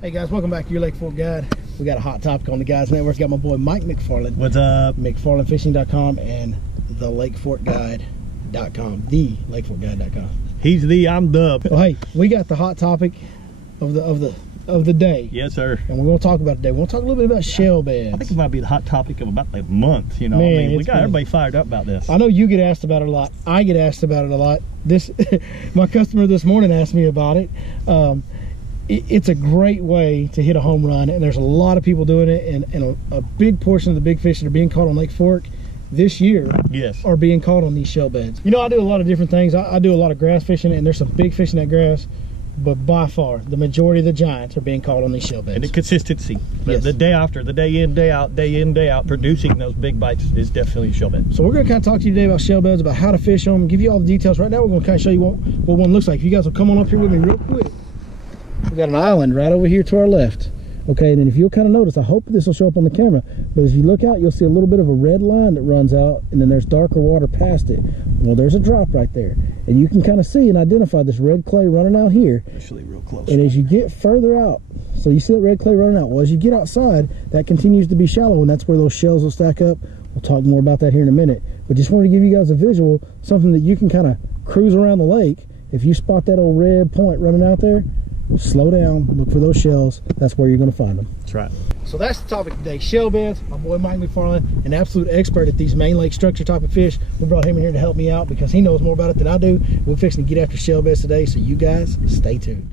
Hey guys, welcome back to your Lake Fork Guide. We got a hot topic on the Guys Network. Got my boy Mike McFarland. What's up? McFarlandFishing.com and thelakeforkguide.com. TheLakeForkGuide.com. He's the, I'm the. Well, hey, we got the hot topic of the day. Yes, sir. And we're going to talk about it today. We're going to talk a little bit about shell beds. I think it might be the hot topic of about the month. You know, Man, I mean, we got everybody fired up about this. I know you get asked about it a lot. I get asked about it a lot. This, my customer this morning asked me about it. It's a great way to hit a home run, and there's a lot of people doing it, and a big portion of the big fish that are being caught on Lake Fork this year are being caught on these shell beds. You know, I do a lot of different things. I do a lot of grass fishing, and there's some big fish in that grass, but by far the majority of the giants are being caught on these shell beds. And the consistency, Yes. the day after, the day in, day out, producing those big bites is definitely a shell bed. So we're going to kind of talk to you today about shell beds, about how to fish them, give you all the details. Right now we're going to kind of show you what one looks like. If you guys will come on up here with me real quick. We got an island right over here to our left. Okay, and then if you'll kind of notice, I hope this will show up on the camera, but as you look out, you'll see a little bit of a red line that runs out, and then there's darker water past it. Well, there's a drop right there, and you can kind of see and identify this red clay running out here. Actually real close. And as you get further out, so you see that red clay running out, well, as you get outside, that continues to be shallow, and that's where those shells will stack up. We'll talk more about that here in a minute, but just wanted to give you guys a visual, something that you can kind of cruise around the lake. If you spot that old red point running out there, slow down, look for those shells. That's where you're going to find them. That's right. So that's the topic today, shell beds. My boy Mike McFarland, an absolute expert at these main lake structure type of fish. We brought him in here to help me out because he knows more about it than I do. We're fixing to get after shell beds today, so you guys stay tuned.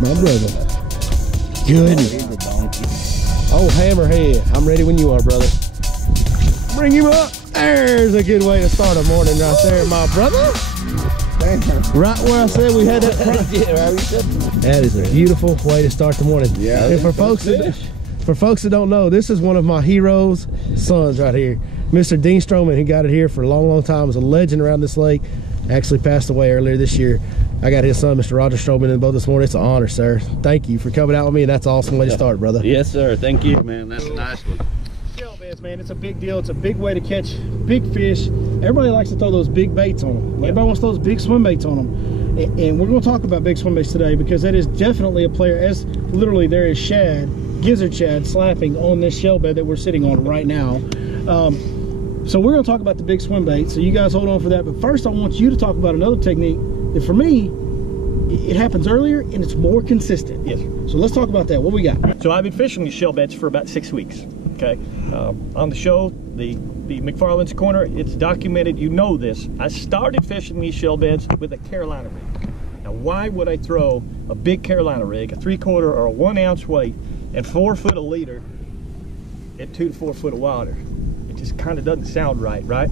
My brother. Goodness. Oh, hammerhead. I'm ready when you are, brother. Bring him up. There's a good way to start a morning right there, my brother. Right where I said we had that. That is a beautiful way to start the morning. Yeah. And for folks that don't know, this is one of my heroes' sons right here. Mr. Dean Stroman, he got it here for a long, long time. Was a legend around this lake. Actually passed away earlier this year. I got his son, Mr. Roger Stroman, in the boat this morning. It's an honor, sir. Thank you for coming out with me, and that's an awesome way to start, brother. Yes, sir. Thank you, man. That's a nice one. Shell beds, man, it's a big deal. It's a big way to catch big fish. Everybody likes to throw those big baits on them. Everybody wants those big swim baits on them. And we're going to talk about big swim baits today because that is definitely a player, as literally there is shad, gizzard shad, slapping on this shell bed that we're sitting on right now. So we're going to talk about the big swim bait, so you guys hold on for that. But first, I want you to talk about another technique that for me, it happens earlier and it's more consistent. Yes. So let's talk about that. What we got? So I've been fishing these shell beds for about 6 weeks. Okay. On the show, the McFarland's Corner, it's documented. You know this. I started fishing these shell beds with a Carolina rig. Now, why would I throw a big Carolina rig, a 3/4 or a 1 ounce weight, and 4 foot a leader at 2 to 4 foot of water? It just kind of doesn't sound right, right?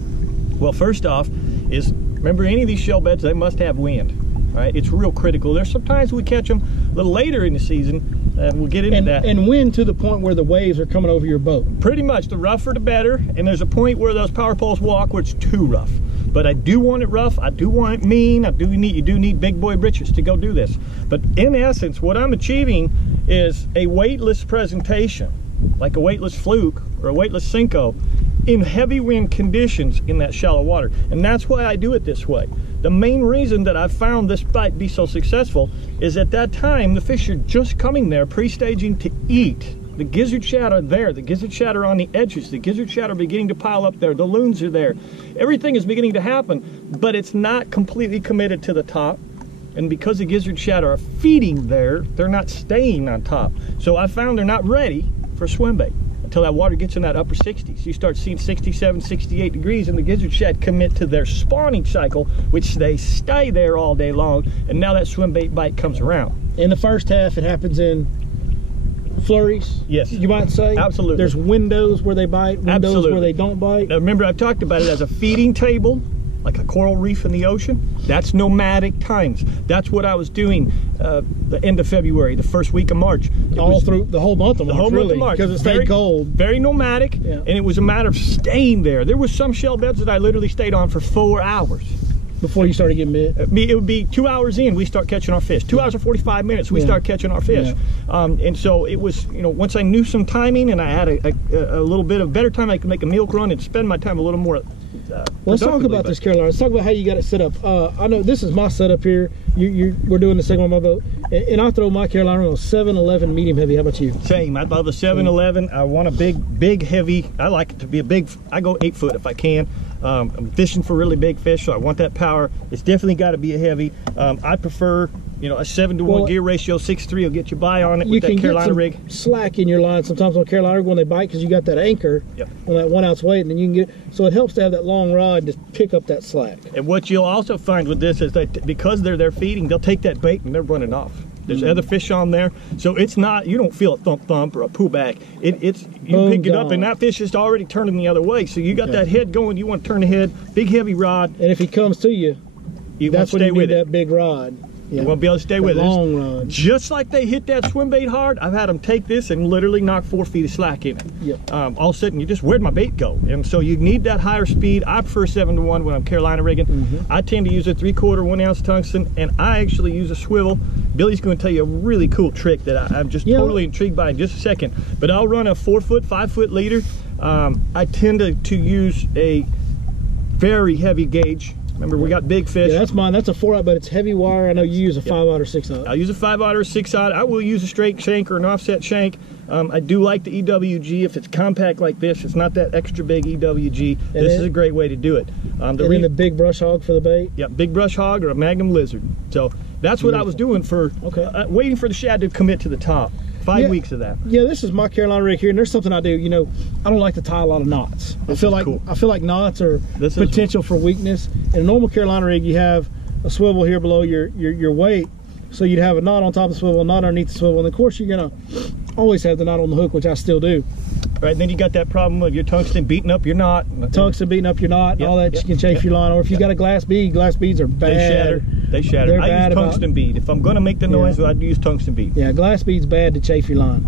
Well, first off is, remember, any of these shell beds, they must have wind. Right? It's real critical. There's sometimes we catch them a little later in the season, and we'll get into that. And wind to the point where the waves are coming over your boat. Pretty much, the rougher the better, and there's a point where those power poles walk where it's too rough. But I do want it rough, I do want it mean, you do need big boy britches to go do this. But in essence, what I'm achieving is a weightless presentation, like a weightless fluke or a weightless Cinco, in heavy wind conditions in that shallow water. And that's why I do it this way. The main reason that I've found this bite be so successful is at that time the fish are just coming there pre-staging to eat. The gizzard shad are there, the gizzard shad are on the edges, the gizzard shad are beginning to pile up there, the loons are there. Everything is beginning to happen, but it's not completely committed to the top. And because the gizzard shad are feeding there, they're not staying on top. So I found they're not ready for a swim bait until that water gets in that upper 60s. You start seeing 67, 68 degrees, and the gizzard shad commit to their spawning cycle, which they stay there all day long, and now that swim bait bite comes around. In the first half, it happens in flurries. Yes. You might say. Absolutely. There's windows where they bite, windows Absolutely. where they don't bite. Now remember, I've talked about it as a feeding table, like a coral reef in the ocean. That's nomadic times. That's what I was doing the end of February, the first week of March. All through the whole month of March, the whole month of March, because it stayed cold. Very nomadic, Yeah. and it was a matter of staying there. There was some shell beds that I literally stayed on for 4 hours. Before you started getting bit? It would be 2 hours in, we start catching our fish. 2 hours and 45 minutes, we start catching our fish. Yeah. And so it was, you know, once I knew some timing and I had a little bit of better time, I could make a milk run and spend my time a little more. Let's talk about this, Carolina. Let's talk about how you got it set up. I know this is my setup here. We're doing the second one on my boat, and I throw my Carolina on 7-11 medium heavy. How about you? Same. I love the 7-11. I want a big heavy. I like it to be a big. I go 8 foot if I can. I'm fishing for really big fish, so I want that power. It's definitely got to be a heavy. I prefer, you know, a 7-to-1 gear ratio. 6.3 will get you by on it with that Carolina rig. Slack in your line sometimes on Carolina rig when they bite, because you got that anchor on that 1 ounce weight, and then you can get. So it helps to have that long rod to pick up that slack. And what you'll also find with this is that because they're there feeding, they'll take that bait and they're running off. There's other fish on there, so it's not, you don't feel a thump or a pull back. It's you pick it up and that fish is already turning the other way. So you got that head going. You want to turn the head, big heavy rod. And if he comes to you, that's when you need that big rod. You won't be able to stay with it. Long rod. Just like they hit that swim bait hard, I've had them take this and literally knock 4 feet of slack in it. Yep. All of a sudden, you just, where'd my bait go? And so you need that higher speed. I prefer 7-to-1 when I'm Carolina rigging. I tend to use a 3/4 1 ounce tungsten, and I actually use a swivel. Billy's going to tell you a really cool trick that I'm just totally intrigued by in just a second. But I'll run a 4-foot, 5-foot leader. I tend to use a very heavy gauge. Remember, we got big fish. Yeah, that's mine. That's a 4-aught, but it's heavy wire. I know you use a 5-aught or 6-aught. I'll use a 5-aught or 6-aught. I will use a straight shank or an offset shank. I do like the EWG. If it's compact like this, it's not that extra big EWG. This is a great way to do it. And then the big brush hog for the bait? Yeah, big brush hog or a Magnum lizard. So that's what I was doing for waiting for the shad to commit to the top. 5 weeks of that. Yeah, this is my Carolina rig here, and there's something I do. You know, I don't like to tie a lot of knots. I feel like knots are potential for weakness. In a normal Carolina rig, you have a swivel here below your weight, so you'd have a knot on top of the swivel, a knot underneath the swivel, and of course you're gonna always have the knot on the hook, which I still do. Right, and then you got that problem of your tungsten beating up your knot. Tungsten beating up your knot, and all that, you can chafe your line. Or if you got a glass beads are bad. They shatter. I use tungsten bead. If I'm going to make the noise, I'd use tungsten bead. Yeah, glass bead's bad to chafe your line.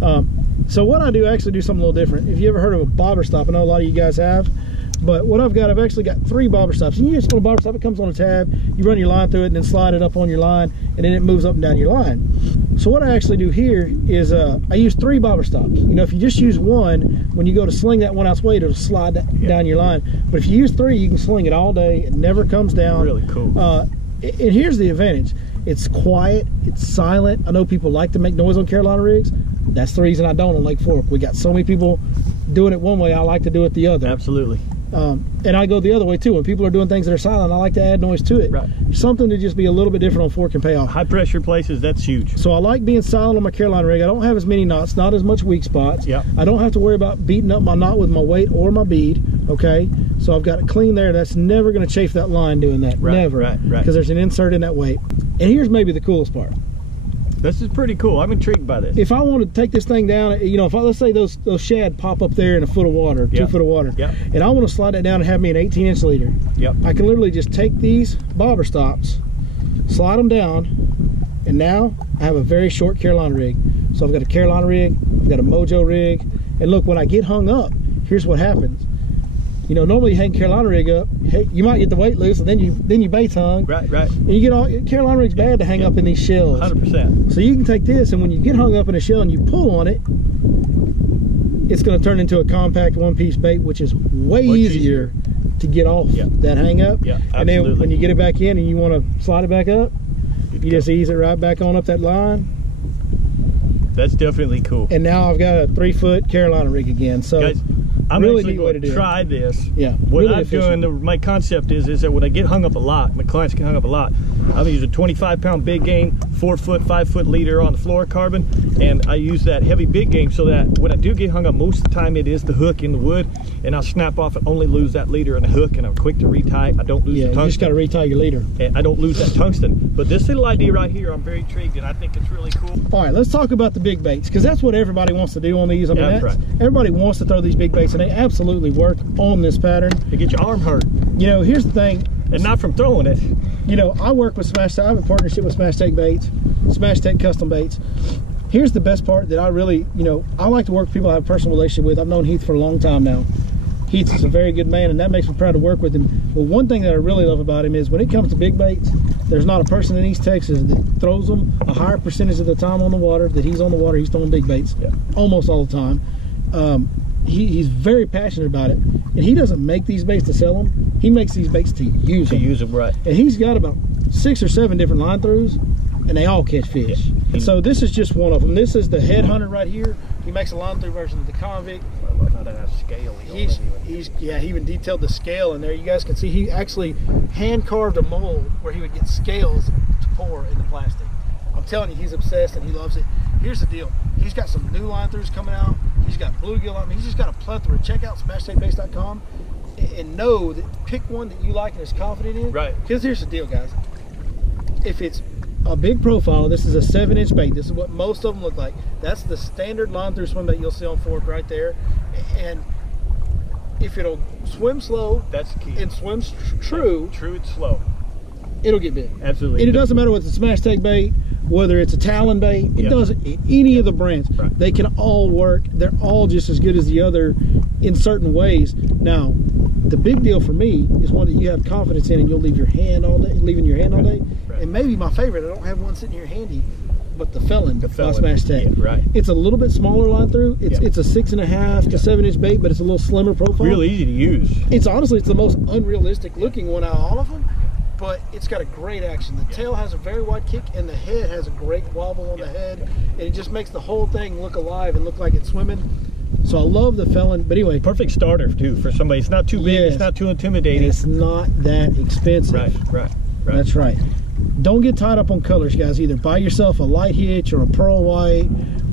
Yep. So what I do, I actually do something a little different. If you ever heard of a bobber stop, I know a lot of you guys have. But what I've actually got 3 bobber stops. And you just want a bobber stop, it comes on a tab, you run your line through it and then slide it up on your line, and then it moves up and down your line. So what I actually do here is I use 3 bobber stops. You know, if you just use 1, when you go to sling that 1 ounce weight, it'll slide down your line. But if you use 3, you can sling it all day. It never comes down. Really cool. And here's the advantage. It's quiet, it's silent. I know people like to make noise on Carolina rigs. That's the reason I don't on Lake Fork. We got so many people doing it one way, I like to do it the other. Absolutely. And I go the other way too. When people are doing things that are silent, I like to add noise to it. Right. Something to just be a little bit different on Fork can pay off. High pressure places, that's huge. So I like being silent on my Carolina rig. I don't have as many knots, not as much weak spots. Yep. I don't have to worry about beating up my knot with my weight or my bead. Okay, so I've got it clean there. That's never going to chafe that line doing that. Right, never. Right. Because there's an insert in that weight. And here's maybe the coolest part. This is pretty cool. I'm intrigued by this. If I want to take this thing down, you know, let's say those shad pop up there in 1 foot of water, 2 foot of water, and I want to slide that down and have me an 18-inch leader. I can literally just take these bobber stops, slide them down, and now I have a very short Carolina rig. So I've got a Carolina rig, I've got a Mojo rig, and look, when I get hung up, here's what happens. You know, normally you hang Carolina rig up, hey, you might get the weight loose, and then you bait hung. Right. And you get all Carolina rig's bad to hang up in these shells. 100%. So you can take this, and when you get hung up in a shell and you pull on it, it's going to turn into a compact 1-piece bait, which is way easier to get off that hang up. And then when you get it back in and you want to slide it back up, you just ease it right back on up that line. That's definitely cool. And now I've got a 3-foot Carolina rig again. So guys, I'm really actually neat way going to do try this. Yeah, What really I'm efficient. doing, my concept is that when I get hung up a lot, my clients get hung up a lot, I'm using a 25-pound big game, 4-foot, 5-foot leader on the fluorocarbon, and I use that heavy big game so that when I do get hung up, most of the time it is the hook in the wood, and I'll snap off and only lose that leader and the hook, and I'm quick to retie. I don't lose the tungsten. You just got to retie your leader. And I don't lose that tungsten. But this little idea right here, I'm very intrigued, and I think it's really cool. All right, let's talk about the big baits, because that's what everybody wants to do on these. I mean, That's right. Everybody wants to throw these big baits, and they absolutely work on this pattern. To get your arm hurt. You know, here's the thing. And not from throwing it. You know, I work with Smash Tech. I have a partnership with Smash Tech Baits, Smash Tech Custom Baits. Here's the best part that I really, you know, I like to work with people I have a personal relationship with. I've known Heath for a long time now. Heath is a very good man, and that makes me proud to work with him. But one thing that I really love about him is when it comes to big baits, there's not a person in East Texas that throws them a higher percentage of the time on the water. That he's on the water, he's throwing big baits, almost all the time. He's very passionate about it, and he doesn't make these baits to sell them. He makes these baits to use them. To use them, right. And he's got about 6 or 7 different line throughs, and they all catch fish. And so this is just one of them. This is the Headhunter right here. He makes a line through version of the Convict. I love how that has scale. He even detailed the scale in there. You guys can see he actually hand carved a mold where he would get scales to pour in the plastic. I'm telling you, he's obsessed and he loves it. Here's the deal. He's got some new line throughs coming out. He's got bluegill. I mean, he's just got a plethora. Check out SmashTechBaits.com and know that pick one that you like and is confident in. Right. Because here's the deal, guys. If it's a big profile, this is a 7-inch bait. This is what most of them look like. That's the standard line through swim bait you'll see on Fork right there. And if it'll swim slow, that's the key. And swims true and slow, it'll get big. Absolutely. And it doesn't matter whether it's a Smash Tech bait, whether it's a Talon bait, it doesn't, any of the brands, they can all work. They're all just as good as the other in certain ways. Now, the big deal for me is one that you have confidence in and you'll leave your hand all day, leaving your hand all day. And maybe my favorite, I don't have one sitting here handy, but the Felon by Smash Tech. It's a little bit smaller line through. It's a 6.5 to 7-inch bait, but it's a little slimmer profile. Real easy to use. It's honestly, it's the most unrealistic looking one out of all of them, but it's got a great action. The tail has a very wide kick, and the head has a great wobble on the head, and it just makes the whole thing look alive and look like it's swimming. So I love the Felon, but anyway. Perfect starter too for somebody. It's not too big, it's not too intimidating. And it's not that expensive. Right. That's right. Don't get tied up on colors, guys, either. Buy yourself a light hitch or a pearl white,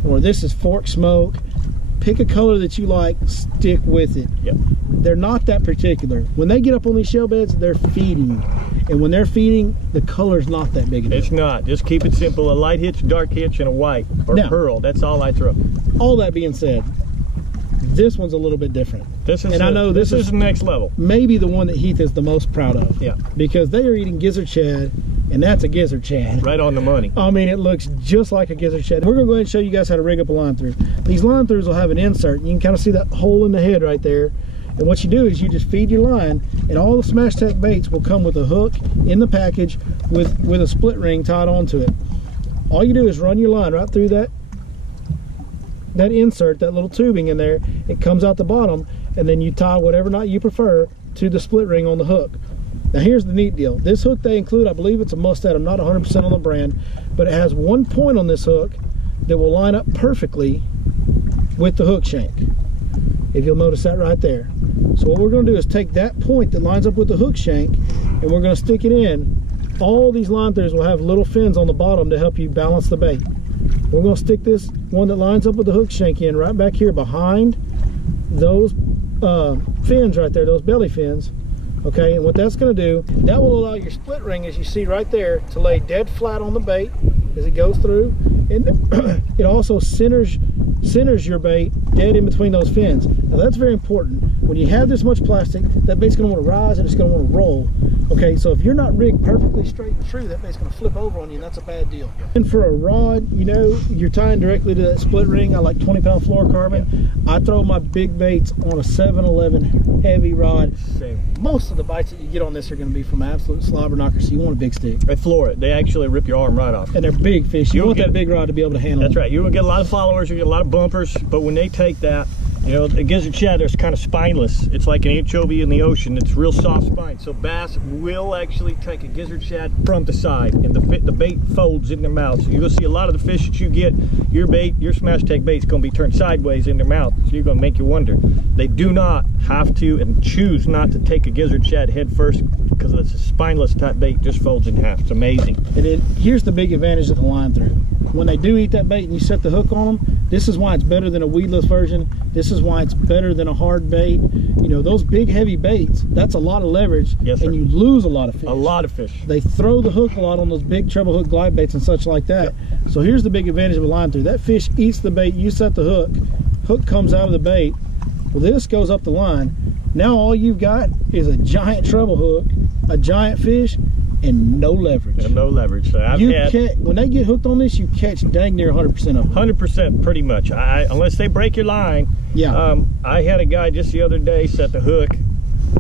or this is fork smoke. Pick a color that you like, stick with it. They're not that particular. When they get up on these shell beds, they're feeding. And when they're feeding, the color's not that big a deal. It's not. Just keep it simple. A light hitch, dark hitch, and a white or pearl. That's all I throw. All that being said, this one's a little bit different. I know this is next level. Maybe the one that Heath is the most proud of. Because they are eating gizzard shad, and that's a gizzard shad. Right on the money. I mean, it looks just like a gizzard shad. We're gonna go ahead and show you guys how to rig up a line through. These line throughs will have an insert. You can kind of see that hole in the head right there. And what you do is you just feed your line, and all the Smash Tech baits will come with a hook in the package with a split ring tied onto it. All you do is run your line right through that insert, that little tubing in there. It comes out the bottom, and then you tie whatever knot you prefer to the split ring on the hook. Now here's the neat deal. This hook they include, I believe it's a Mustad. I'm not 100% on the brand, but it has one point on this hook that will line up perfectly with the hook shank. If you'll notice that right there. So what we're going to do is take that point that lines up with the hook shank, and we're going to stick it in. All these line throughs will have little fins on the bottom to help you balance the bait. We're going to stick this one that lines up with the hook shank in right back here behind those fins right there, those belly fins. Okay, and what that's going to do, that will allow your split ring, as you see right there, to lay dead flat on the bait as it goes through, and it also centers your bait dead in between those fins. Now that's very important. When you have this much plastic, that bait's going to want to rise and it's going to want to roll. Okay, so if you're not rigged perfectly straight and true, that bait's going to flip over on you, and that's a bad deal. And for a rod, you know, you're tying directly to that split ring. I like 20-pound fluorocarbon. I throw my big baits on a 7-11 heavy rod. Most of the bites that you get on this are going to be from absolute slobber knockers, so you want a big stick. They floor it. They actually rip your arm right off. And they're big fish. You want that big rod to be able to handle it. That's right. You will get a lot of followers, you get a lot of bumpers, but when they take that You know, the gizzard shad is kind of spineless. It's like an anchovy in the ocean. It's real soft spine. So bass will actually take a gizzard shad from the side, and the bait folds in their mouth. So you're gonna see a lot of the fish that you get, your bait, your smash tag bait is gonna be turned sideways in their mouth. So you're gonna make you wonder. They do not have to and choose not to take a gizzard shad head first, because it's a spineless type bait, just folds in half. It's amazing. And then here's the big advantage of the line through. When they do eat that bait and you set the hook on them, this is why it's better than a weedless version. This is why it's better than a hard bait. You know, those big heavy baits, that's a lot of leverage. Yes, sir. And you lose a lot of fish. A lot of fish. They throw the hook a lot on those big treble hook glide baits and such like that. Yep. So here's the big advantage of a line through. That fish eats the bait, you set the hook, hook comes out of the bait. Well, this goes up the line. Now all you've got is a giant treble hook, a giant fish, and no leverage. And no leverage. So when they get hooked on this, you catch dang near 100% of them. 100% pretty much. Unless they break your line. Yeah. I had a guy just the other day set the hook,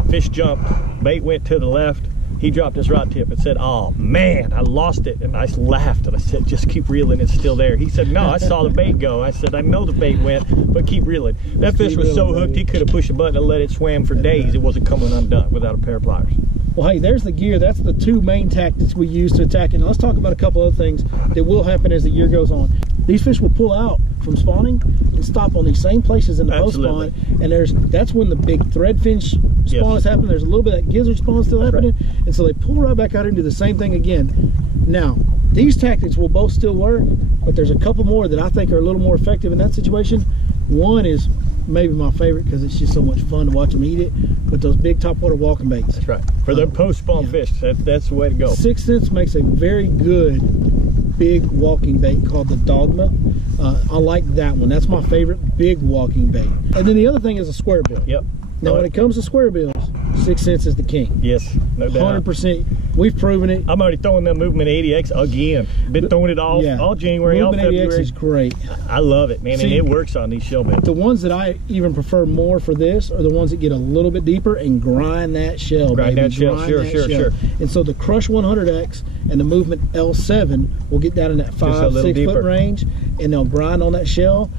fish jumped, bait went to the left. He dropped his rod tip and said, "Oh man, I lost it." And I laughed and I said, "Just keep reeling, it's still there." He said, "No, I saw the bait go." I said, "I know the bait went, but keep reeling." That fish was so hooked, he could have pushed a button and let it swim for days. It wasn't coming undone without a pair of pliers. Well, hey, there's the gear. That's the two main tactics we use to attack it. Now let's talk about a couple other things that will happen as the year goes on. These fish will pull out from spawning and stop on these same places in the post spawn, and that's when the big threadfin spawn is happening. There's a little bit of that gizzard spawn still happening, and so they pull right back out into the same thing again. Now, these tactics will both still work, but there's a couple more that I think are a little more effective in that situation. One is maybe my favorite because it's just so much fun to watch them eat it, but those big topwater walking baits. That's right. For the post spawn fish, that's the way to go. 6th Sense makes a very good big walking bait called the Dogma. I like that one. That's my favorite big walking bait. And then the other thing is a square bill. Yep. Now when it comes to square bills, 6th Sense is the king. Yes, no doubt. 100%. We've proven it. I'm already throwing that Movement 80X again. Been throwing it all January, all February. Movement 80X is great. I love it, man. See, and it works on these shell beds. The ones that I even prefer more for this are the ones that get a little bit deeper and grind that shell. Grind that shell, sure. And so the Crush 100X and the Movement L7 will get down in that 5-6 foot range, and they'll grind on that shell.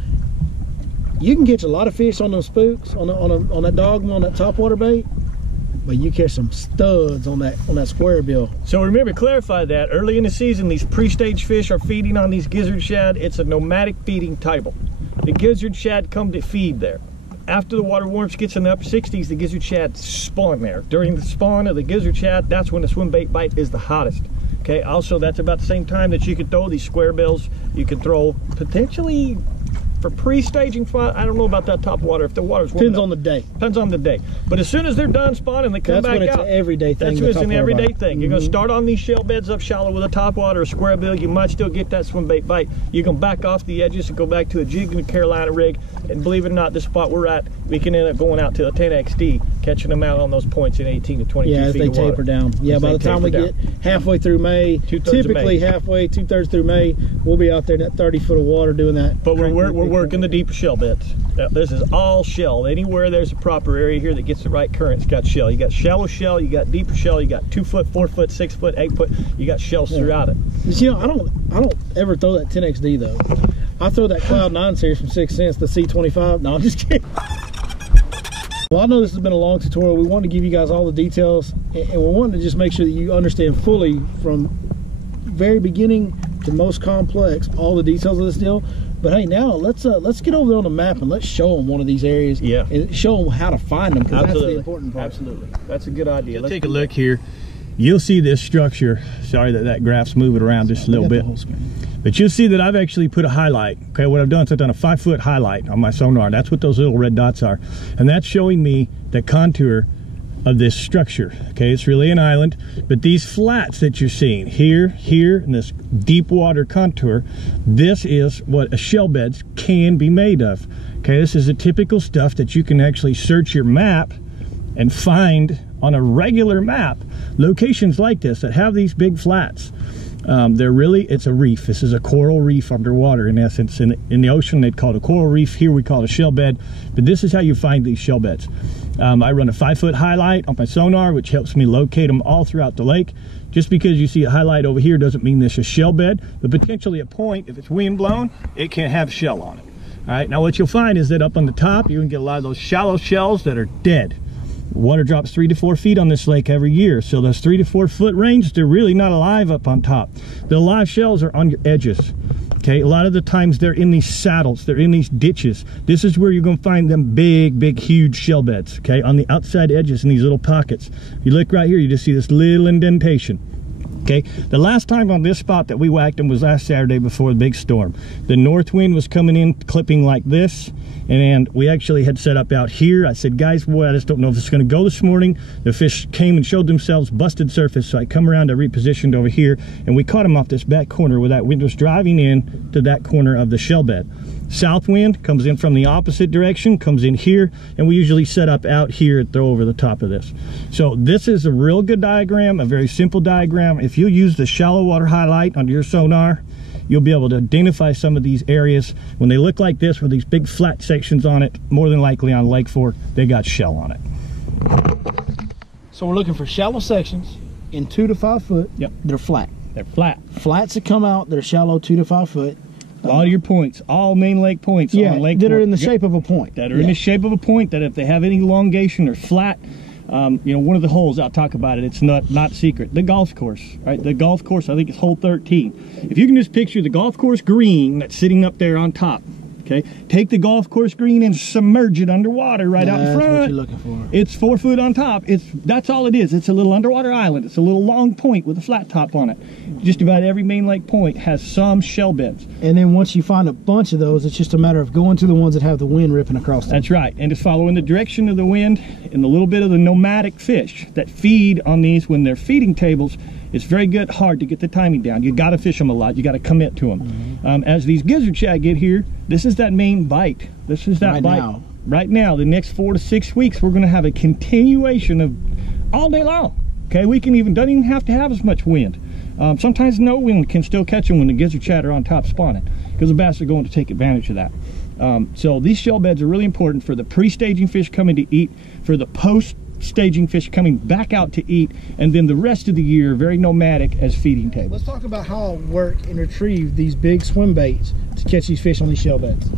You can catch a lot of fish on those spooks, on that Dogma, on that topwater bait, but you catch some studs on that square bill. So remember, clarify that early in the season, these pre-stage fish are feeding on these gizzard shad. It's a nomadic feeding table. The gizzard shad come to feed there. After the water warms, gets in the upper 60s, the gizzard shad spawn there. During the spawn of the gizzard shad, that's when the swim bait bite is the hottest. Okay, also that's about the same time that you could throw these square bills. You could throw potentially for pre-staging fly. I don't know about that top water. If the water's warm, depends on the day. Depends on the day. But as soon as they're done spawning, they come back out. That's when it's an everyday thing. That's when it's an everyday thing. You're going to start on these shell beds up shallow with a top water or square bill. You might still get that swim bait bite. You can back off the edges and go back to a jig and a Carolina rig. And believe it or not, the spot we're at, we can end up going out to a 10XD, catching them out on those points in 18 to 22 feet of water. Yeah, as they taper down. Yeah, by the time we get halfway through May, typically halfway, 2/3 through May, we'll be out there in that 30 foot of water doing that. But we're working the deeper shell beds. This is all shell. Anywhere there's a proper area here that gets the right current, it's got shell. You got shallow shell, you got deeper shell, you got 2 foot, 4 foot, 6 foot, 8 foot. You got shells throughout it. You know, I don't ever throw that 10XD though. I throw that Cloud 9 series from 6th Sense, the C25. No, I'm just kidding. Well, I know this has been a long tutorial. We wanted to give you guys all the details, and we wanted to just make sure that you understand fully from very beginning to most complex all the details of this deal. But hey, now let's get over there on the map and let's show them one of these areas. Yeah. And show them how to find them, because that's the important part. Absolutely. That's a good idea. Let's take a look here. You'll see this structure. Sorry that graph's moving around just a little bit. But you'll see that I've actually put a highlight. Okay, what I've done is I've done a 5 foot highlight on my sonar. That's what those little red dots are. And that's showing me the contour of this structure. Okay, it's really an island, but these flats that you're seeing here, and this deep water contour, this is what a shell beds can be made of. Okay, this is the typical stuff that you can actually search your map and find on a regular map. Locations like this that have these big flats. It's a reef. This is a coral reef underwater, in essence. In the ocean, they'd call it a coral reef. Here we call it a shell bed, but this is how you find these shell beds. I run a 5 foot highlight on my sonar, which helps me locate them all throughout the lake. Just because you see a highlight over here doesn't mean this is shell bed, but potentially a point, if it's wind blown, it can have shell on it. right, now what you'll find is that up on the top, you can get a lot of those shallow shells that are dead. Water drops 3 to 4 feet on this lake every year, so those 3 to 4 foot range, they're really not alive up on top. The live shells are on your edges. Okay, a lot of the times they're in these saddles, they're in these ditches. This is where you're going to find them big, huge shell beds, okay, on the outside edges in these little pockets. If you look right here, you just see this little indentation. Okay, the last time on this spot that we whacked them was last Saturday before the big storm. The north wind was coming in, clipping like this, and we actually had set up out here. I said, guys, boy, I just don't know if it's going to go this morning. The fish came and showed themselves, busted surface, so I come around, I repositioned over here, and we caught them off this back corner where that wind was driving in to that corner of the shell bed. South wind comes in from the opposite direction, comes in here, and we usually set up out here and throw over the top of this. So this is a real good diagram, a very simple diagram. If you use the shallow water highlight on your sonar, you'll be able to identify some of these areas. When they look like this with these big flat sections on it, more than likely on Lake Fork, they got shell on it. So we're looking for shallow sections in 2 to 5 foot. Yep. They're flat. They're flat. Flats that come out, they're shallow 2 to 5 foot. All your points, all main lake points on Lake that Fork, are in the shape of a point. That are in the shape of a point, that if they have any elongation or flat, you know, one of the holes, I'll talk about it, it's not secret. The golf course, right? The golf course, I think it's hole 13. If you can just picture the golf course green that's sitting up there on top, okay? Take the golf course green and submerge it underwater right out in front. That's what you're looking for. It's 4 foot on top. That's all it is. It's a little underwater island. It's a little long point with a flat top on it. Just about every main lake point has some shell beds. And then once you find a bunch of those, it's just a matter of going to the ones that have the wind ripping across them. That's right, and just following the direction of the wind and the little bit of the nomadic fish that feed on these when they're feeding tables. It's very good, hard to get the timing down. You got to fish them a lot. You got to commit to them. As these gizzard shad get here, this is that main bite. This is that bite. Right now, the next 4 to 6 weeks, we're going to have a continuation of all day long. Okay, we can doesn't even have to have as much wind. Sometimes no wind can still catch them when the gizzard shad are on top spawning, because the bass are going to take advantage of that. So these shell beds are really important for the pre-staging fish coming to eat, for the post-staging fish coming back out to eat, and then the rest of the year very nomadic as feeding tables. Let's talk about how I work and retrieve these big swim baits to catch these fish on these shell beds.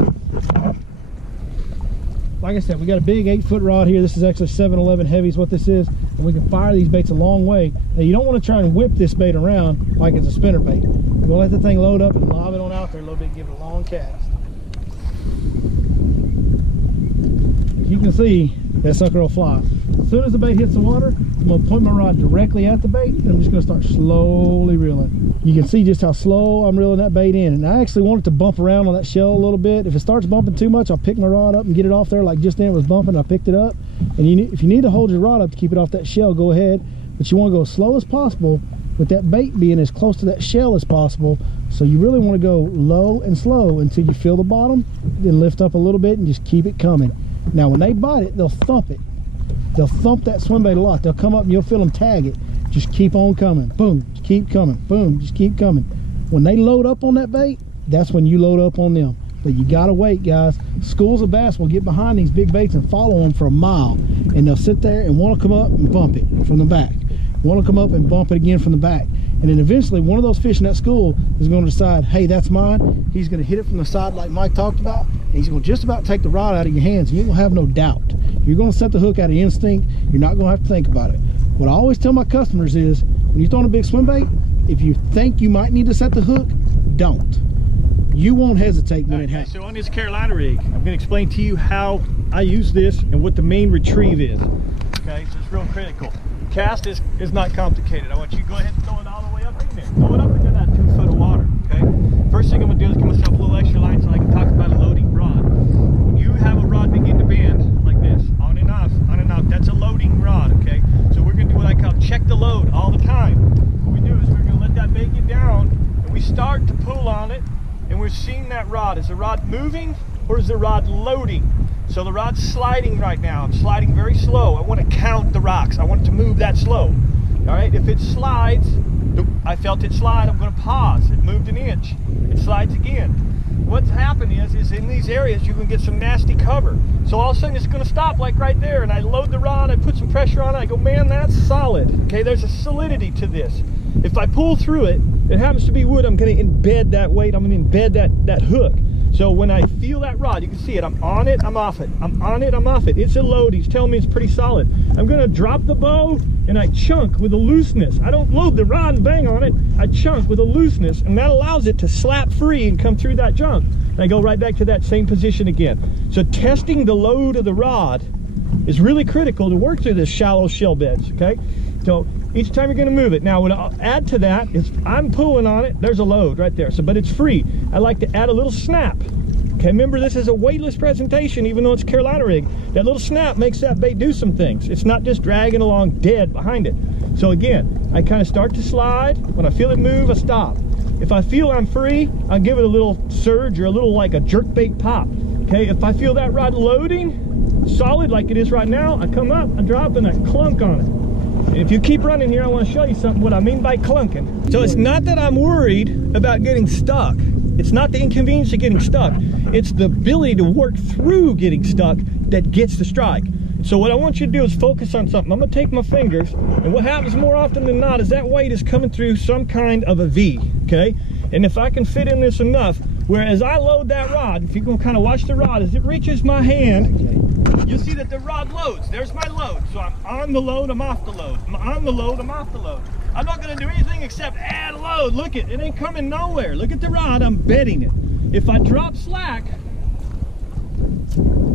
Like I said, we got a big 8-foot rod here. This is actually 7-11 heavy is what this is, and we can fire these baits a long way. Now you don't want to try and whip this bait around like it's a spinner bait. You're gonna let the thing load up and lob it on out there a little bit, give it a long cast. As you can see, that sucker will fly. As soon as the bait hits the water, I'm gonna point my rod directly at the bait, and I'm just gonna start slowly reeling. You can see just how slow I'm reeling that bait in, and I actually want it to bump around on that shell a little bit. If it starts bumping too much, I'll pick my rod up and get it off there. Like just then it was bumping, I picked it up. And if you need to hold your rod up to keep it off that shell, go ahead, but you want to go as slow as possible with that bait being as close to that shell as possible. So you really want to go low and slow until you feel the bottom, then lift up a little bit and just keep it coming. Now when they bite it, they'll thump it. They'll thump that swim bait a lot. They'll come up and you'll feel them tag it. Just keep on coming. Boom, just keep coming. Boom, just keep coming. When they load up on that bait, that's when you load up on them. But you gotta wait, guys. Schools of bass will get behind these big baits and follow them for a mile, and they'll sit there and want to come up and bump it from the back, want to come up and bump it again from the back, and then eventually one of those fish in that school is going to decide, hey, that's mine. He's going to hit it from the side like Mike talked about, and he's going to just about take the rod out of your hands, and you're going to have no doubt. You're going to set the hook out of instinct. You're not going to have to think about it. What I always tell my customers is, when you're throwing a big swim bait, if you think you might need to set the hook, don't. You won't hesitate when it happens. So on this Carolina rig, I'm going to explain to you how I use this and what the main retrieve is. Okay, so it's real critical. Cast is not complicated. I want you to go ahead and throw it all the way up in there. Throw it up into that 2 foot of water, okay? First thing I'm going to do is give myself a little extra line so I can talk about a loading rod. When you have a rod begin to bend like this, on and off, that's a loading rod, okay? So we're going to do what I call check the load all the time. What we do is we're going to let that bait get down, and we start to pull on it, and we're seeing that rod. Is the rod moving or is the rod loading? So the rod's sliding right now. I'm sliding very slow. I want to count the rocks. I want it to move that slow. All right, if it slides, I felt it slide, I'm going to pause. It moved an inch. It slides again. What's happening is in these areas you're going to get some nasty cover. So all of a sudden it's going to stop like right there, and I load the rod, I put some pressure on it, I go, man, that's solid. Okay, there's a solidity to this. If I pull through it, it happens to be wood, I'm going to embed that weight, I'm going to embed that hook. So So when I feel that rod, you can see it, I'm on it, I'm off it. I'm on it, I'm off it. It's a load, he's telling me it's pretty solid. I'm gonna drop the bow and I chunk with a looseness. I don't load the rod and bang on it, I chunk with a looseness, and that allows it to slap free and come through that junk. And I go right back to that same position again. So testing the load of the rod is really critical to work through this shallow shell beds, okay? So each time you're gonna move it. Now what I'll add to that is I'm pulling on it, there's a load right there, so but it's free. I like to add a little snap. Okay, remember this is a weightless presentation, even though it's a Carolina rig. That little snap makes that bait do some things. It's not just dragging along dead behind it. So again, I kind of start to slide. When I feel it move, I stop. If I feel I'm free, I'll give it a little surge or a little like a jerk bait pop. Okay, if I feel that rod loading, solid like it is right now, I come up, I drop, and I clunk on it. And if you keep running here, I want to show you something, what I mean by clunking. So it's not that I'm worried about getting stuck. It's not the inconvenience of getting stuck. It's the ability to work through getting stuck that gets the strike. So what I want you to do is focus on something. I'm gonna take my fingers, and what happens more often than not is that weight is coming through some kind of a V, okay? And if I can fit in this enough, where as I load that rod, if you can kind of watch the rod, as it reaches my hand, you'll see that the rod loads. There's my load. So I'm on the load, I'm off the load. I'm on the load, I'm off the load. I'm not gonna do anything except add a load. Look it ain't coming nowhere. Look at the rod, I'm bedding it. If I drop slack,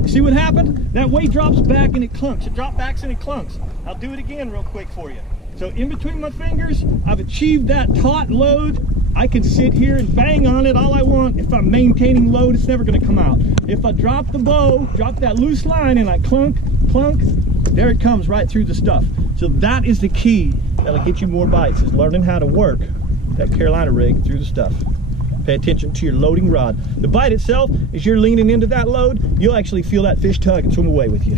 see what happened? That weight drops back and it clunks. It drops back and it clunks. I'll do it again real quick for you. So in between my fingers, I've achieved that taut load. I can sit here and bang on it all I want. If I'm maintaining load, it's never gonna come out. If I drop the bow, drop that loose line, and I clunk, clunk, there it comes right through the stuff. So that is the key that'll get you more bites, is learning how to work that Carolina rig through the stuff. Pay attention to your loading rod. The bite itself, as you're leaning into that load, you'll actually feel that fish tug and swim away with you.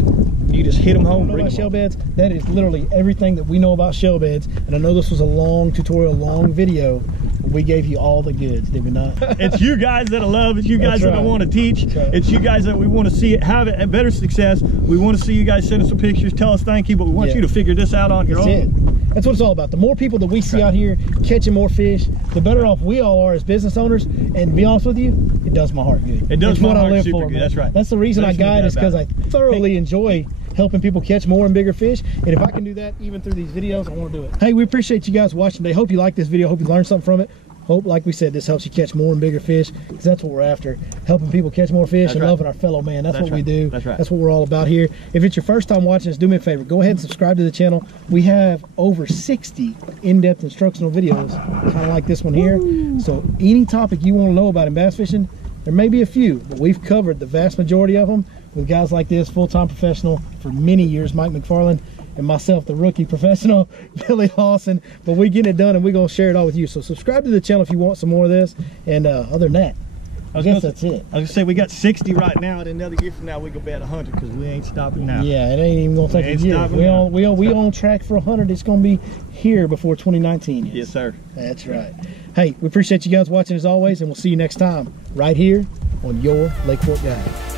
You just hit them home, bring them shell beds. That is literally everything that we know about shell beds. And I know this was a long tutorial, long video. We gave you all the goods, did we not? It's you guys that I love. It's you guys that I want to teach. Right. It's you guys that we want to see it have a better success. We want to see you guys send us some pictures, tell us thank you, but we want you to figure this out on your own. That's what it's all about. The more people that we see out here catching more fish, the better off we all are as business owners. And to be honest with you, it does my heart good. It does my heart super for, good. That's right. That's the reason I guide, is because I thoroughly enjoy helping people catch more and bigger fish. And if I can do that even through these videos, I want to do it. Hey, we appreciate you guys watching today. Hope you like this video. Hope you learned something from it. Hope, like we said, this helps you catch more and bigger fish, because that's what we're after. Helping people catch more fish and loving our fellow man. That's what we do. That's right. That's what we're all about here. If it's your first time watching us, do me a favor. Go ahead and subscribe to the channel. We have over 60 in-depth instructional videos, kind of like this one here. So any topic you want to know about in bass fishing, there may be a few, but we've covered the vast majority of them with guys like this, full-time professional for many years, Mike McFarland, and myself, the rookie professional, Billy Lawson. But we get it done, and we're going to share it all with you. So subscribe to the channel if you want some more of this. And other than that, I guess that's it. I was going to say, we got 60 right now, and another year from now, we go bet 100, because we ain't stopping now. Yeah, it ain't even going to take a year. We on track for 100. It's going to be here before 2019 is. Yes, sir. That's right. Hey, we appreciate you guys watching as always, and we'll see you next time right here on your Lake Fork Guide.